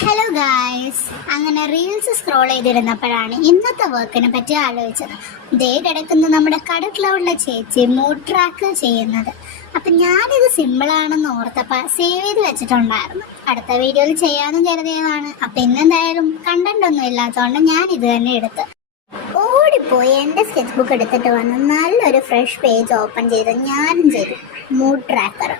Hello guys, അങ്ങനെ reels scroll ചെയ്തിരുന്നപ്പോഴാണ് ഇന്നത്തെ വർക്കിനെ പറ്റി ആലോചിച്ചത്. ദേ കിടക്കുന്ന നമ്മുടെ കട ക്ലൗഡിലെ ചേച്ചി മൂഡ് ട്രാക്ക് ചെയ്യുന്നത്. അപ്പം ഞാനിത് സിമ്പിളാണെന്ന് ഓർത്തപ്പോൾ സേവ് ചെയ്ത് വെച്ചിട്ടുണ്ടായിരുന്നു. അടുത്ത വീഡിയോയിൽ ചെയ്യാമെന്ന് കരുതിയതാണ്. അപ്പം ഇന്നെന്തായാലും കണ്ടന്റ് ഒന്നും ഇല്ലാത്തതുകൊണ്ട് ഞാൻ ഇത് തന്നെ എടുത്ത് ഓടിപ്പോയി എൻ്റെ സ്കെച്ച് ബുക്ക് എടുത്തിട്ട് വന്ന് നല്ലൊരു ഫ്രഷ് പേജ് ഓപ്പൺ ചെയ്ത് ഞാനും ചെയ്തു മൂഡ് ട്രാക്കർ.